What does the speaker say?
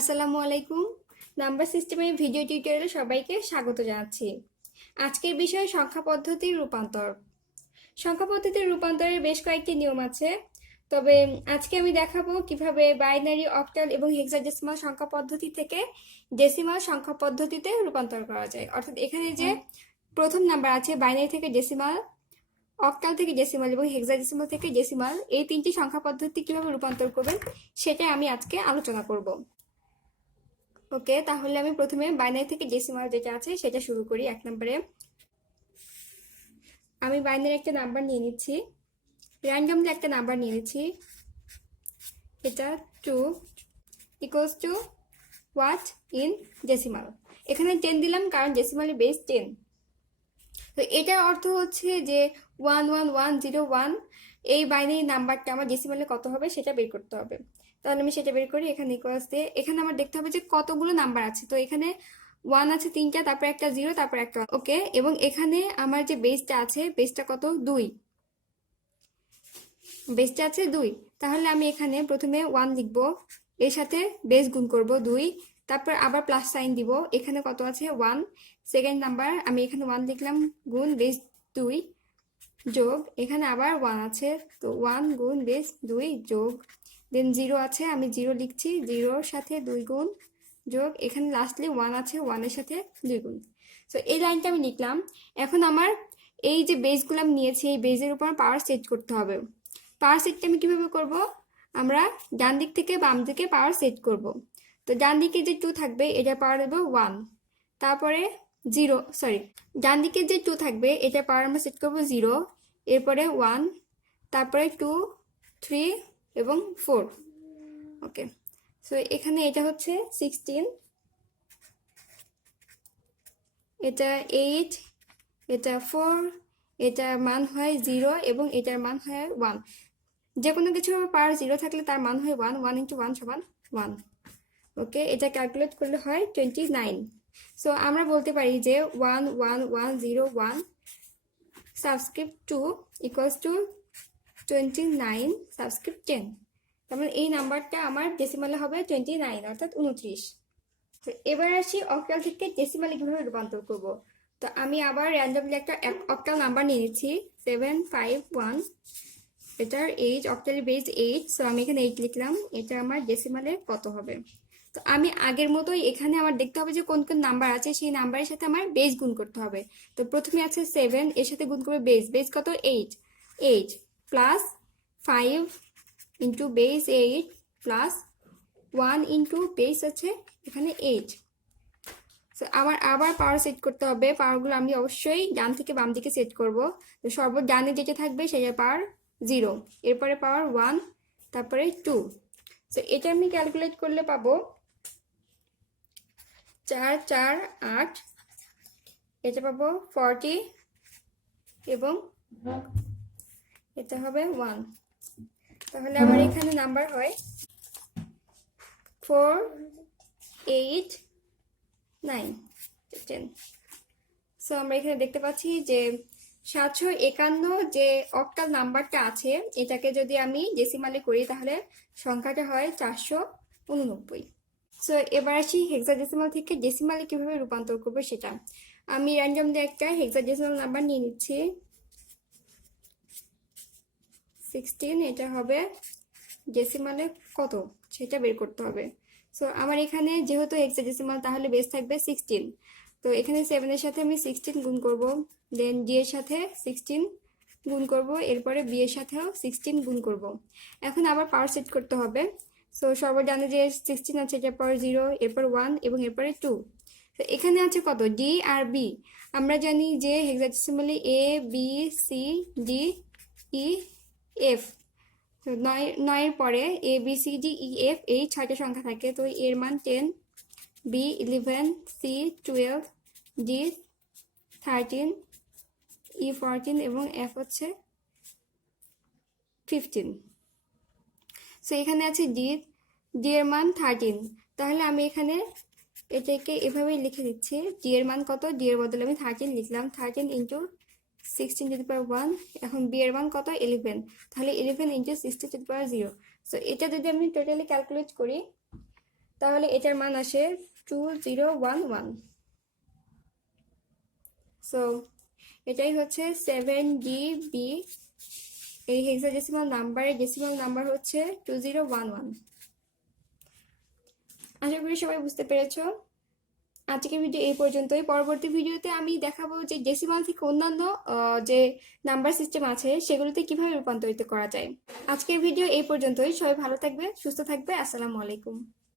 আসসালামু আলাইকুম। নাম্বার সিস্টেমের ভিডিও টিউটোরিয়ালে সবাইকে স্বাগত জানাচ্ছি। আজকের বিষয় সংখ্যা পদ্ধতির রূপান্তর। সংখ্যা পদ্ধতির রূপান্তরের বেশ কয়েকটি নিয়ম আছে, তবে আজকে আমি দেখাবো কিভাবে বাইনারি, অক্টাল এবং হেক্সাডেসিমাল সংখ্যা পদ্ধতি থেকে ডেসিমাল সংখ্যা পদ্ধতিতে রূপান্তর করা যায়। অর্থাৎ এখানে যে প্রথম নাম্বার আছে বাইনারি থেকে ডেসিমাল, অক্টাল থেকে ডেসিমাল এবং হেক্সাডেসিমাল থেকে ডেসিমাল, এই তিনটি সংখ্যা পদ্ধতি কিভাবে রূপান্তর করবেন সেটা আমি আজকে আলোচনা করব। ওকে, তাহলে আমি প্রথমে বাইনারি থেকে ডেসিমাল যেটা আছে সেটা শুরু করি। 1 নম্বরে আমি বাইনারি একটা নাম্বার নিয়ে নিচ্ছি, র্যান্ডমলি একটা নাম্বার নিয়ে নিচ্ছি। এটা 2 equals to what in decimal. এখানে 10 দিলাম কারণ ডেসিমালের বেস 10। তো এটার অর্থ হচ্ছে যে 11101 এই বাইনারি নাম্বারটা আমার ডেসিমালে কত হবে সেটা বের করতে হবে। তাহলে আমি সেটা বের করি। এখানে ইকুয়ালস দিয়ে এখানে আমার দেখতে হবে যে কতগুলো নাম্বার আছে। তো এখানে 1 আছে 3টা, তারপর একটা 0, তারপর একটা ওকে। এবং এখানে আমার যে বেসটা আছে, বেসটা কত? 2। বেসটা আছে 2। তাহলে আমি এখানে প্রথমে 1 লিখব, এর সাথে বেস গুণ করব 2, তারপর আবার প্লাস সাইন দিব। এখানে কত আছে? 1। সেকেন্ড নাম্বার আমি এখানে 1 লিখলাম, গুণ বেস 2 যোগ এখানে আবার 1 আছে, তো 1 গুণ বেস 2 যোগ দেন 0 আছে, আমি 0 লিখছি, 0-র সাথে 2 গুণ যোগ এখানে লাস্টলি 1 আছে, 1 এর সাথে 2 গুণ। সো এই লাইনটা আমি লিখলাম। এখন আমার এই যে বেসগুলো আমি নিয়েছি, এই বেসের উপর পাওয়ার সেট করতে হবে। পাওয়ার সেটটা আমি কিভাবে করব? আমরা ডান দিক থেকে বাম দিকে পাওয়ার সেট করব। তো ডান দিকে যে 2 থাকবে এটার পাওয়ার দেবো 1, তারপরে 0, সরি, ডান দিকে যে 2 থাকবে এটার পাওয়ার আমরা সেট করব 0, এরপরে 1, তারপরে 2, 3 এবং 4। ওকে, সো এখানে এটা হচ্ছে 16, এটা 8, এটা 4, এটার মান হয় 0 এবং এটার মান হয় 1। যে কোনো কিছু পাওয়ার 0 থাকলে তার মান হয় 1, 1 × 1 = 1। ওকে, এটা ক্যালকুলেট করলে হয় 29। সো আমরা বলতে পারি যে 11101 সাবস্ক্রিপ্ট 2 ইকুয়ালস টু 29 সাবস্ক্রিপ্ট 10। তার মানে এই নাম্বারটা আমার ডেসিমালে হবে 29, অর্থাৎ 29। তো এবার আসি অক্টাল থেকে ডেসিমালে কিভাবে রূপান্তর করব। তো আমি আবার র্যান্ডমলি একটা অক্টাল নাম্বার নিয়ে নিচ্ছি, 751। এটার অক্টালের বেস 8, সো আমি এখানে 8 লিখলাম। এটা আমার ডেসিমালে কত হবে? তো আমি আগের মতোই এখানে আমার দেখতে হবে যে কোন কোন নাম্বার আছে, সেই নাম্বারের সাথে আমার বেস গুণ করতে হবে। তো প্রথমে আছে 7, এর সাথে গুণ করবে বেস। বেস কত? 8। 8 plus 5 into base 8 plus 1 into base আছে এখানে 8। সো আমার আবার পাওয়ার সেট করতে হবে। পাওয়ারগুলো আমি অবশ্যই ডান থেকে বাম দিকে সেট করব। তো ডানে যেটা থাকবে সেটার পাওয়ার 0, এরপরে পাওয়ার 1, তারপরে 2। সো এটা আমি ক্যালকুলেট করলে পাবো 4 4 8, এটা পাবো 40 এবং এটা হবে 1। তাহলে আমার এখানে নাম্বার হয় 4 8 9 10। সো আমরা এখানে দেখতে পাচ্ছি যে 751 যে অক্টাল নাম্বারটা আছে, এটাকে যদি আমি ডেসিমালে করি তাহলে সংখ্যাটা হয় 489। সো এবার আসি হেক্সাডেসিমাল থেকে ডেসিমালে কিভাবে রূপান্তর করবো সেটা। আমি র্যান্ডমলি একটা হেক্সাডেসিমাল নাম্বার নিয়ে নিচ্ছি, 16। এটা হবে ডেসিমালে কত সেটা বের করতে হবে। সো আমার এখানে যেহেতু হেক্সাডেসিমাল তাহলে বেস থাকবে 16। তো এখানে 7 এর সাথে আমি 16 গুণ করব, দেন ডি এর সাথে 16 গুণ করব, এরপরে বি এর সাথেও 16 গুণ করব। এখন আবার পাওয়ার সেট করতে হবে। সো সর্বডানে যে 16 আছে এটার পর 0, এরপর 1 এবং এরপরে 2। তো এখানে আছে কত? ডি আর বি। আমরা জানি যে হেক্সাডেসিমালে A B C D E F, 9 পরে A B C D E F এই 6টা সংখ্যা থাকে। তো এর মান 10, বি 11, সি 12, ডি 13, ই 14 এবং এফ হচ্ছে 15। সো এখানে আছে ডি এর মান 13। তাহলে আমি এখানে এটাকে এভাবেই লিখে দিচ্ছি। ডি এর মান কত? ডি এর বদলে আমি 13 লিখলাম, 13 ইন্টু 16⁻1। এখন বি এর মান কত? 11। তাহলে 11 ইন্টু 16⁻0। সো এটা যদি আমি টোটালি ক্যালকুলেট করি তাহলে এটার মান আসে 2011। সো এটাই হচ্ছে 7GB। এই হেক্সাডেসিমাল নাম্বারের ডেসিমাল নাম্বার হচ্ছে 2011। আশা করি সবাই বুঝতে পেরেছো। আজকের ভিডিও এই পর্যন্তই। পরবর্তী ভিডিওতে আমি দেখাবো যে ডেসিমাল থেকে অন্যান্য যে নাম্বার সিস্টেম আছে সেগুলোতে কিভাবে রূপান্তরিত করা যায়। আজকের ভিডিও এই পর্যন্তই। সবাই ভালো থাকবে, সুস্থ থাকবে। আসসালামু আলাইকুম।